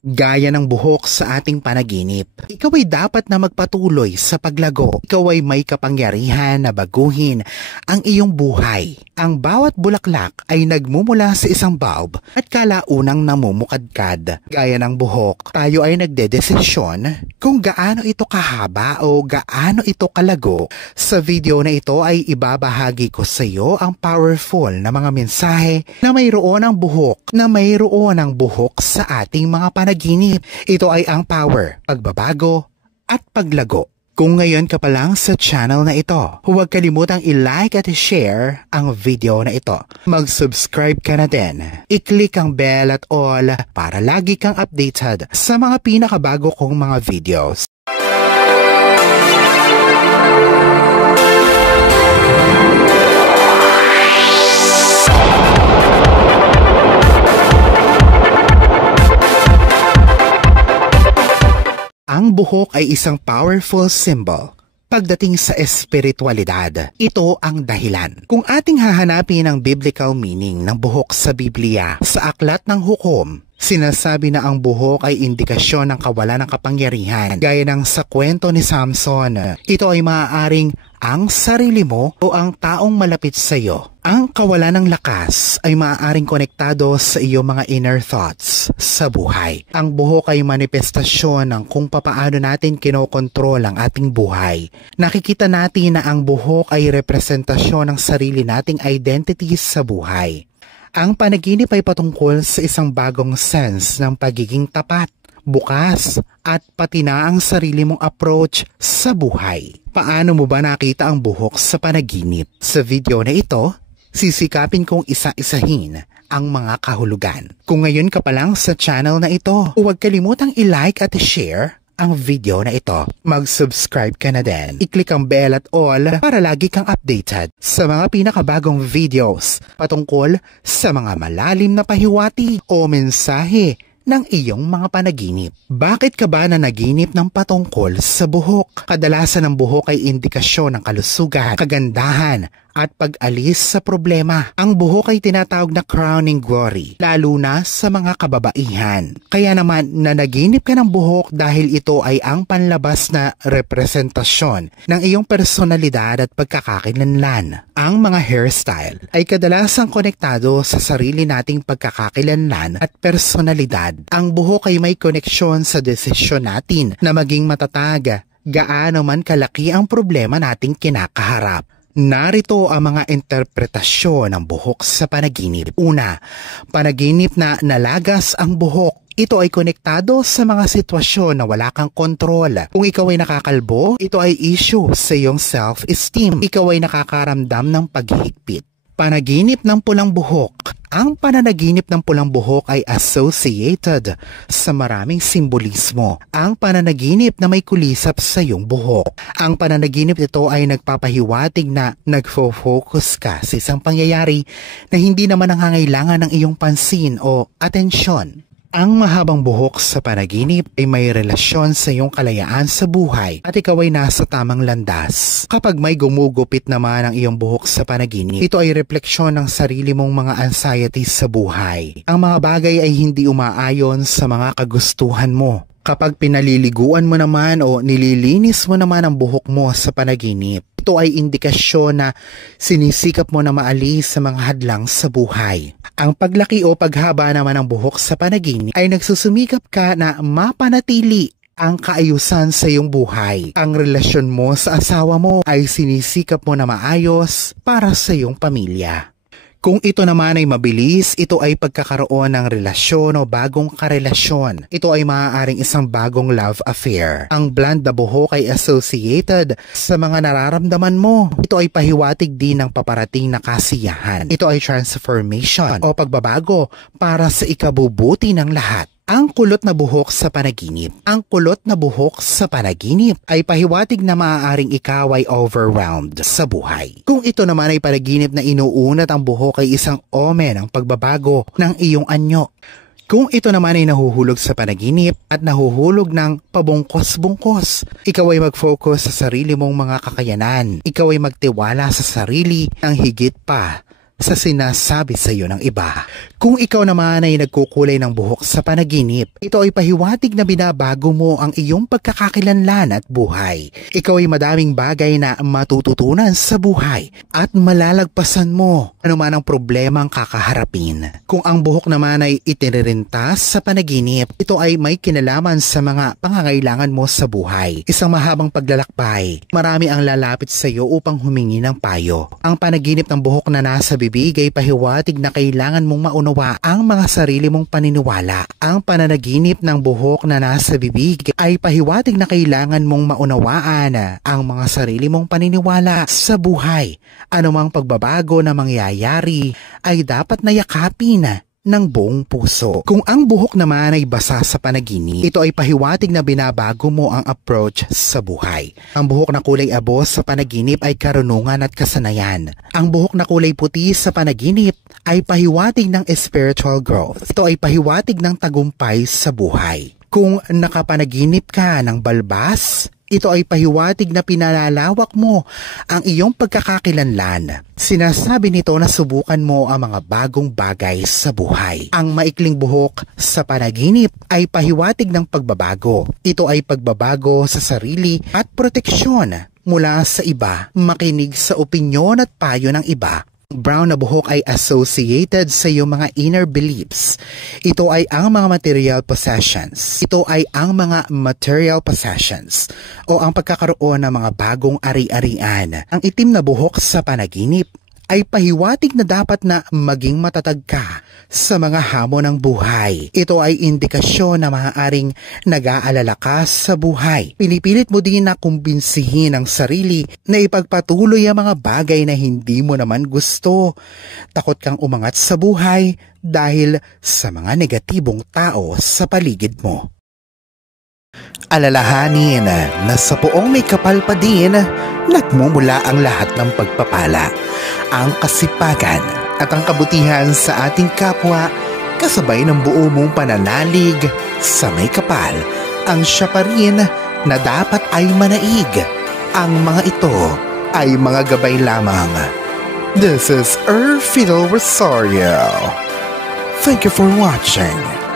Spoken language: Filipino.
Gaya ng buhok sa ating panaginip, ikaw ay dapat na magpatuloy sa paglago. Ikaw ay may kapangyarihan na baguhin ang iyong buhay. Ang bawat bulaklak ay nagmumula sa isang bulb at kalaunang namumukadkad. Gaya ng buhok, tayo ay nagdedesisyon kung gaano ito kahaba o gaano ito kalago. Sa video na ito ay ibabahagi ko sa iyo ang powerful na mga mensahe na mayroon ang buhok sa ating mga panaginip. Ito ay ang power, pagbabago, at paglago. Kung ngayon ka pa lang sa channel na ito, huwag kalimutang i-like at i-share ang video na ito. Mag-subscribe ka na din. I-click ang bell at all para lagi kang updated sa mga pinakabago kong mga videos. Ang buhok ay isang powerful symbol pagdating sa espiritualidad. Ito ang dahilan. Kung ating hahanapin ang biblical meaning ng buhok sa Biblia, sa aklat ng hukom, sinasabi na ang buhok ay indikasyon ng kawalan ng kapangyarihan. Gaya ng sa kwento ni Samson, ito ay maaaring ang sarili mo o ang taong malapit sa iyo. Ang kawalan ng lakas ay maaaring konektado sa iyong mga inner thoughts sa buhay. Ang buhok ay manifestasyon ng kung papaano natin kinokontrol ang ating buhay. Nakikita natin na ang buhok ay representasyon ng sarili nating identity sa buhay. Ang panaginip ay patungkol sa isang bagong sense ng pagiging tapat, bukas, at pati na ang sarili mong approach sa buhay. Paano mo ba nakita ang buhok sa panaginip? Sa video na ito, sisikapin kong isa-isahin ang mga kahulugan. Kung ngayon ka pa lang sa channel na ito, huwag kalimutang i-like at i-share ang video na ito. Mag-subscribe ka na din. I-click ang bell at all para lagi kang updated sa mga pinakabagong videos patungkol sa mga malalim na pahiwati o mensahe ng iyong mga panaginip. Bakit ka ba nanaginip ng patungkol sa buhok? Kadalasan ang buhok ay indikasyon ng kalusugan, kagandahan, at pag-alis sa problema. Ang buhok ay tinatawag na crowning glory, lalo na sa mga kababaihan. Kaya naman nanaginip ka ng buhok dahil ito ay ang panlabas na representasyon ng iyong personalidad at pagkakakilanlan. Ang mga hairstyle ay kadalasang konektado sa sarili nating pagkakakilanlan at personalidad. Ang buhok ay may koneksyon sa desisyon natin na maging matatag, gaano man kalaki ang problema nating kinakaharap. Narito ang mga interpretasyon ng buhok sa panaginip. Una, panaginip na nalagas ang buhok. Ito ay konektado sa mga sitwasyon na wala kang kontrol. Kung ikaw ay nakakalbo, ito ay issue sa iyong self-esteem. Ikaw ay nakakaramdam ng paghihigpit. Panaginip ng pulang buhok. Ang pananaginip ng pulang buhok ay associated sa maraming simbolismo. Ang pananaginip na may kulisap sa iyong buhok. Ang pananaginip nito ay nagpapahiwatig na nagfo-focus ka sa isang pangyayari na hindi naman nangangailangan ng iyong pansin o atensyon. Ang mahabang buhok sa panaginip ay may relasyon sa iyong kalayaan sa buhay at ikaw ay nasa tamang landas. Kapag may gumugupit naman ang iyong buhok sa panaginip, ito ay refleksyon ng sarili mong mga anxieties sa buhay. Ang mga bagay ay hindi umaayon sa mga kagustuhan mo. Kapag pinaliliguan mo naman o nililinis mo naman ang buhok mo sa panaginip, ito ay indikasyon na sinisikap mo na maalis sa mga hadlang sa buhay. Ang paglaki o paghaba naman ng buhok sa panaginip ay nagsusumikap ka na mapanatili ang kaayusan sa iyong buhay. Ang relasyon mo sa asawa mo ay sinisikap mo na maayos para sa iyong pamilya. Kung ito naman ay mabilis, ito ay pagkakaroon ng relasyon o bagong karelasyon. Ito ay maaaring isang bagong love affair. Ang blonde na buhok ay associated sa mga nararamdaman mo. Ito ay pahiwatig din ng paparating na kasiyahan. Ito ay transformation o pagbabago para sa ikabubuti ng lahat. Ang kulot na buhok sa panaginip. Ang kulot na buhok sa panaginip ay pahiwatig na maaaring ikaw ay overwhelmed sa buhay. Kung ito naman ay panaginip na inuunat ang buhok ay isang omen ng pagbabago ng iyong anyo. Kung ito naman ay nahuhulog sa panaginip at nahuhulog ng pabungkos-bungkos, ikaw ay mag-focus sa sarili mong mga kakayanan. Ikaw ay magtiwala sa sarili ng higit pa sa sinasabi sa iyo ng iba. Kung ikaw naman ay nagkukulay ng buhok sa panaginip, ito ay pahiwatig na binabago mo ang iyong pagkakakilanlan at buhay. Ikaw ay madaming bagay na matututunan sa buhay at malalagpasan mo anuman ang problema ang kakaharapin. Kung ang buhok naman ay itinirintas sa panaginip, ito ay may kinalaman sa mga pangangailangan mo sa buhay. Isang mahabang paglalakbay. Marami ang lalapit sa iyo upang humingi ng payo. Ang panaginip ng buhok na nasa bibig ay pahiwatig na kailangan mong maunawaan ang mga sarili mong paniniwala. Ang pananaginip ng buhok na nasa bibig ay pahiwatig na kailangan mong maunawaan ang mga sarili mong paniniwala sa buhay. Anumang pagbabago na mangyayari ay dapat na yakapin ng buong puso. Kung ang buhok naman ay basa sa panaginip, ito ay pahiwatig na binabago mo ang approach sa buhay. Ang buhok na kulay abo sa panaginip ay karunungan at kasanayan. Ang buhok na kulay puti sa panaginip ay pahiwatig ng spiritual growth. Ito ay pahiwatig ng tagumpay sa buhay. Kung nakapanaginip ka ng balbas, ito ay pahiwatig na pinalalawak mo ang iyong pagkakakilanlan. Sinasabi nito na subukan mo ang mga bagong bagay sa buhay. Ang maikling buhok sa panaginip ay pahiwatig ng pagbabago. Ito ay pagbabago sa sarili at proteksyon mula sa iba. Makinig sa opinyon at payo ng iba. Brown na buhok ay associated sa iyong mga inner beliefs. Ito ay ang mga material possessions. Ito ay ang mga material possessions o ang pagkakaroon ng mga bagong ari-arian. Ang itim na buhok sa panaginip ay pahiwatig na dapat na maging matatag ka sa mga hamon ng buhay. Ito ay indikasyon na maaaring nag-aalala ka sa buhay. Pinipilit mo din na kumbinsihin ang sarili na ipagpatuloy ang mga bagay na hindi mo naman gusto. Takot kang umangat sa buhay dahil sa mga negatibong tao sa paligid mo. Alalahanin na sa poong may kapal pa din, nagmumula ang lahat ng pagpapala, ang kasipagan at ang kabutihan sa ating kapwa kasabay ng buo mong pananalig sa may kapal. Ang siya pa rin na dapat ay manaig. Ang mga ito ay mga gabay lamang. This is Fidel Rosario. Thank you for watching.